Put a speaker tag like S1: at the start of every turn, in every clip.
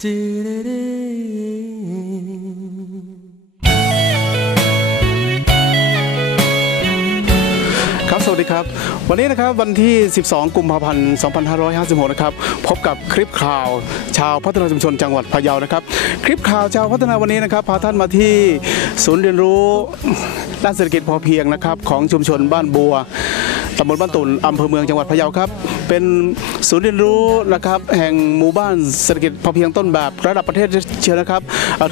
S1: ครับสวัสดีครับ วันนี้นะครับวันที่ 12 กุมภาพันธ์ 2556 นะครับ พบกับคลิปข่าวชาวพัฒนาชุมชนจังหวัดพะเยานะครับ คลิปข่าวชาวพัฒนาวันนี้นะครับพาท่านมาที่ศูนย์เรียนรู้ ด้านเศรษฐกิจพอเพียงนะครับของชุมชนบ้านบัวตำบลบ้านตุ่นอำเภอเมืองจังหวัดพะเยาครับ เป็นศูนย์เรียนรู้นะครับแห่งหมู่บ้านเศรษฐกิจพอเพียงต้นแบบระดับประเทศเชียวนะครับ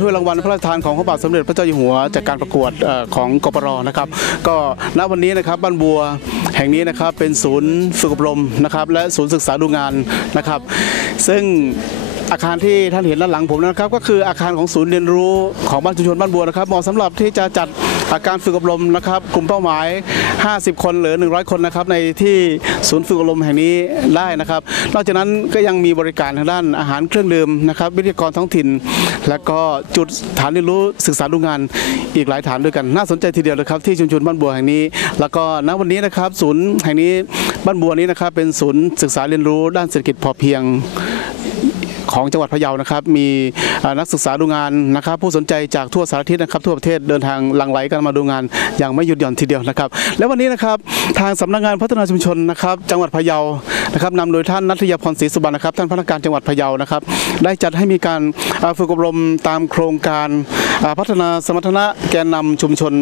S1: ถ้วยรางวัลพระราชทานของพระบาทสมเด็จพระเจ้าอยู่หัวจากการประกวดอของกปรนะครับ ก็ณวันนี้นะครับบ้านบัวแห่งนี้นะครับเป็นศูนย์ฝึกอบรมนะครับและศูนย์ศึกษาดูงานนะครับ ซึ่งอาคารที่ท่านเห็นด้านหลังผมนะครับ ก็คืออาคารของศูนย์เรียนรู้ของบ้านชุมชนบ้านบัวนะครับเหมาะสำหรับที่จะจัด การฝึกอบรมนะครับกลุ่มเป้าหมาย 50 คนหรือ 100 คนนะครับในที่ศูนย์ฝึกอบรมแห่งนี้ได้นะครับ นอกจากนั้นก็ยังมีบริการทางด้านอาหารเครื่องดื่มนะครับวิทยากรท้องถิ่น และก็จุดฐานเรียนรู้ศึกษาดูงานอีกหลายฐานด้วยกัน น่าสนใจทีเดียวเลยครับที่ชุมชนบ้านบัวแห่งนี้ แล้วก็ณวันนี้นะครับศูนย์แห่งนี้บ้านบัวนี้นะครับเป็นศูนย์ศึกษาเรียนรู้ด้านเศรษฐกิจพอเพียง ของจังหวัดพะเยานะครับ มีนักศึกษาดูงานนะครับ ผู้สนใจจากทั่วสารทิศนะครับ ทั่วประเทศเดินทางหลั่งไหลกันมาดูงานอย่างไม่หยุดหย่อนทีเดียวนะครับ และวันนี้นะครับทางสำนักงานพัฒนาชุมชนนะครับ จังหวัดพะเยานะครับนำโดยท่านนัทยาพรศรีสุบรรณนะครับ ท่านพนักงานจังหวัดพะเยานะครับ ได้จัดให้มีการฝึกอบรมตามโครงการพัฒนาสมรรถนะแกนนำชุมชน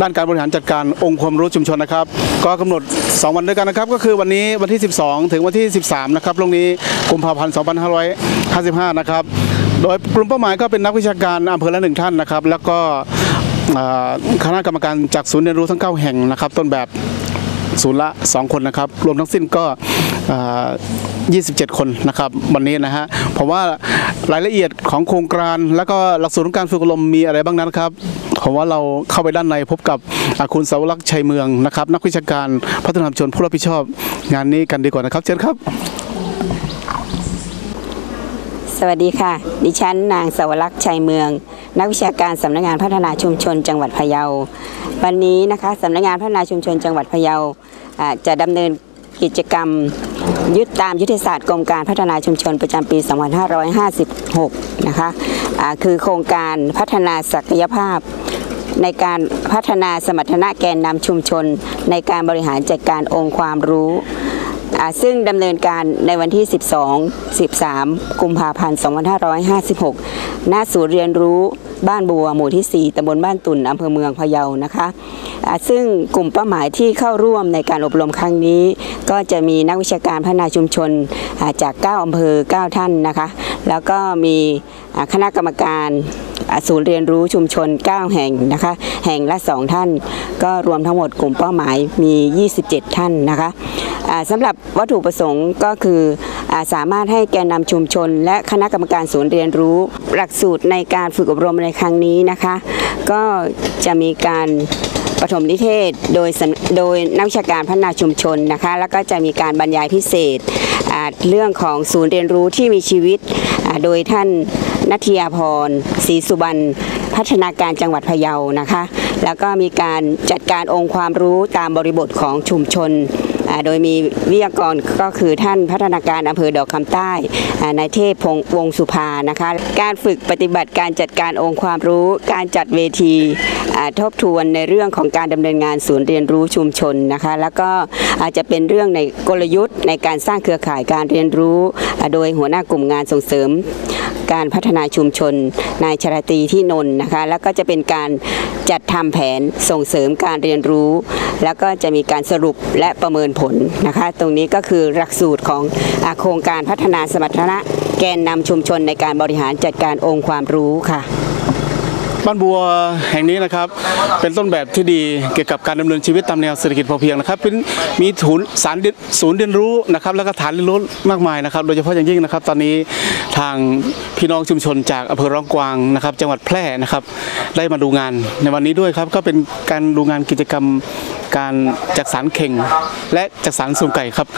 S1: ด้านการบริหารจัดการองค์ความรู้ชุมชนนะครับ ก็กำหนด 2 วันด้วยกันนะครับก็คือวันนี้วันที่ 12 ถึงวันที่ 13 นะครับตรงนี้กุมภาพันธ์ 2555 นะครับ โดยกลุ่มเป้าหมายก็เป็นนักวิชาการอำเภอละหนึ่งท่านนะครับ แล้วก็คณะกรรมการจากศูนย์เรียนรู้ทั้ง 9 แห่งนะครับ ต้นแบบ ศูนย์ละ 2 คนนะครับ รวมทั้งสิ้นก็เอ่อ27 คนนะครับ วันนี้นะฮะผมว่ารายละเอียดของโครงการ แล้วก็หลักสูตรของการฝึกอบรมมีอะไรบ้างนั้นครับผมว่าเราเข้าไปด้านในพบกับคุณสาวรักษ์ชัยเมืองนะครับ นักวิชาการพัฒนาชุมชนผู้รับผิดชอบ งานนี้กันดีกว่านะครับเชิญครับ
S2: สวัสดีค่ะ ดิฉันนางสาวรักษ์ชัยเมือง นักวิชาการสำนักงานพัฒนาชุมชนจังหวัดพะเยา วันนี้นะคะสำนักงานพัฒนาชุมชนจังหวัดพะเยาจะดำเนินกิจกรรมยึดตามยุทธศาสตร์กรมการพัฒนาชุมชนประจำปี 2556 นะคะอ่าคือโครงการพัฒนาศักยภาพในการพัฒนาสมรรถนะแกนนำชุมชน ในการบริหารจัดการองค์ความรู้ ซึ่งดำเนินการในวันที่ 12 13 กุมภาพันธ์ 2556 ณศูนย์เรียนรู้บ้านบัวหมู่ที่ 4ตำบลบ้านตุ่นอำเภอเมืองพะเยานะคะซึ่งกลุ่มเป้าหมายที่เข้าร่วมในการอบรมครั้งนี้ ก็จะมีนักวิชาการพัฒนาชุมชนจาก 9อำเภอ 9 ท่านนะคะ แล้วก็มีคณะกรรมการ ศูนย์เรียนรู้ชุมชน 9 แห่งนะคะ แห่งละ 2 ท่าน ก็รวมทั้งหมดกลุ่มเป้าหมายมี 27 ท่านนะคะสำหรับวัตถุประสงค์ก็คืออสามารถให้แกนนำชุมชน และคณะกรรมการศูนย์เรียนรู้ หลักสูตรในการฝึกอบรมในครั้งนี้นะคะ ก็จะมีการปฐมนิเทศโดยโดยนักวิชาการพัฒนาชุมชนนะคะ แล้วก็จะมีการบรรยายพิเศษเรื่องของศูนย์เรียนรู้ที่มีชีวิตโดยท่าน นัทยาพรศรีสุบรรณพัฒนาการจังหวัดพะเยานะคะ แล้วก็มีการจัดการองค์ความรู้ตามบริบทของชุมชน โดยมีวิทยากรก็คือท่านพัฒนาการอำเภอดอกคำใต้นายเทพพงวงสุภานะคะ การฝึกปฏิบัติการจัดการองค์ความรู้ การจัดเวทีทบทวนในเรื่องของการดำเนินงานศูนย์เรียนรู้ชุมชนนะคะ แล้วก็อาจจะเป็นเรื่องในกลยุทธ์ในการสร้างเครือข่ายการเรียนรู้ โดยหัวหน้ากลุ่มงานส่งเสริม การพัฒนาชุมชน นายชราตีที่นนนะคะ แล้วก็จะเป็นการจัดทำแผนส่งเสริมการเรียนรู้ แล้วก็จะมีการสรุปและประเมินผลนะคะ ตรงนี้ก็คือหลักสูตรของอโครงการพัฒนาสมรรถนะแกนนำชุมชนในการบริหารจัดการองค์ความรู้ค่ะ
S1: บ้านบัวแห่งนี้นะครับ เป็นต้นแบบที่ดีเกี่ยวกับการดำเนินชีวิตตามแนวเศรษฐกิจพอเพียงนะครับเป็นมีศูนย์สารศูนย์เรียนรู้นะครับ แล้วก็ฐานเรียนรู้มากมายนะครับ โดยเฉพาะอย่างยิ่งนะครับ ตอนนี้ทางพี่น้องชุมชนจากอำเภอร้องกวางนะครับ จังหวัดแพร่นะครับ ได้มาดูงานในวันนี้ด้วยครับ ก็เป็นการดูงานกิจกรรมการจักสารเข่ง และจักสารสุ่มไก่ครับ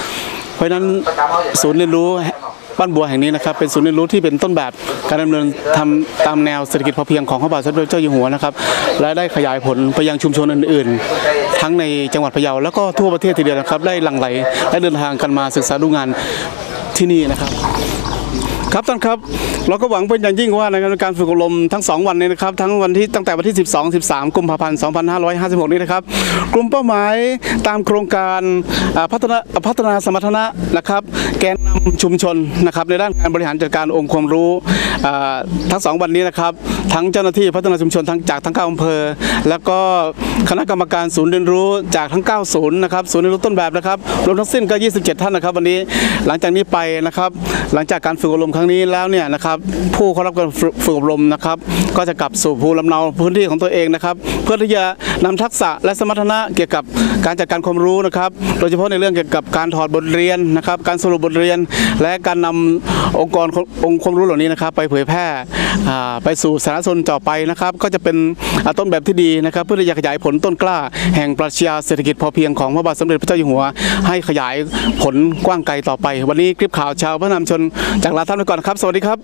S1: เพราะฉะนั้นศูนย์เรียนรู้ บ้านบัวแห่งนี้นะครับเป็นศูนย์เรียนรู้ที่เป็นต้นแบบการดำเนินทำตามแนวเศรษฐกิจพอเพียงของพระบาทสมเด็จพรเจ้าอยู่หัวนะครับและได้ขยายผลไปยังชุมชนอื่น ๆ ทั้งในจังหวัดพะเยาแล้วก็ทั่วประเทศทีเดียวนะครับ ได้หลั่งไหลและเดินทางกันมาศึกษาดูงานที่นี่นะครับครับท่านครับเราก็หวังเป็นอย่างยิ่งว่าในการฝึกอบรมทั้ง 2 วันนี้นะครับทั้งวันที่ตั้งแต่วันที่ 12 13 กุมภาพันธ์ 2556 นี้นะครับ กลุ่มเป้าหมายตามโครงการพัฒนาพัฒนาสมรรถนะนะครับ แกน นำชุมชนนะครับในด้านการบริหารจัดการองค์ความรู้ทั้ง2วันนี้นะครับทั้งเจ้าหน้าที่พัฒนาชุมชนทั้งจากทั้ง9อำเภอ แล้วก็คณะกรรมการศูนย์เรียนรู้จากทั้ง 9 ศูนย์นะครับศูนย์เรียนรู้ต้นแบบนะครับรวมทั้งสิ้นก็ 27 ท่านนะครับ วันนี้หลังจากนี้ไปนะครับหลังจากการฝึกอบรมครั้งนี้แล้วเนี่ยนะครับผู้เข้ารับการฝึกอบรมนะครับก็จะกลับสู่ภูมิลำเนาพื้นที่ของตัวเองนะครับเพื่อที่จะนำทักษะและสมรรถนะเกี่ยวกับ การจัดการความรู้นะครับ โดยเฉพาะในเรื่องเกี่ยวกับการถอดบทเรียนนะครับ การสรุปบทเรียน และการนำองค์กรองค์ความรู้เหล่านี้นะครับ ไปเผยแพร่ไปสู่สาธารณชนต่อไปนะครับ ก็จะเป็นต้นแบบที่ดีนะครับ เพื่อที่จะขยายผลต้นกล้า แห่งปรัชญาเศรษฐกิจพอเพียงของพระบาทสมเด็จพระเจ้าอยู่หัว ให้ขยายผลกว้างไกลต่อไป วันนี้คลิปข่าวชาวพระนามชนจากลาท่านไปก่อนครับ สวัสดีครับ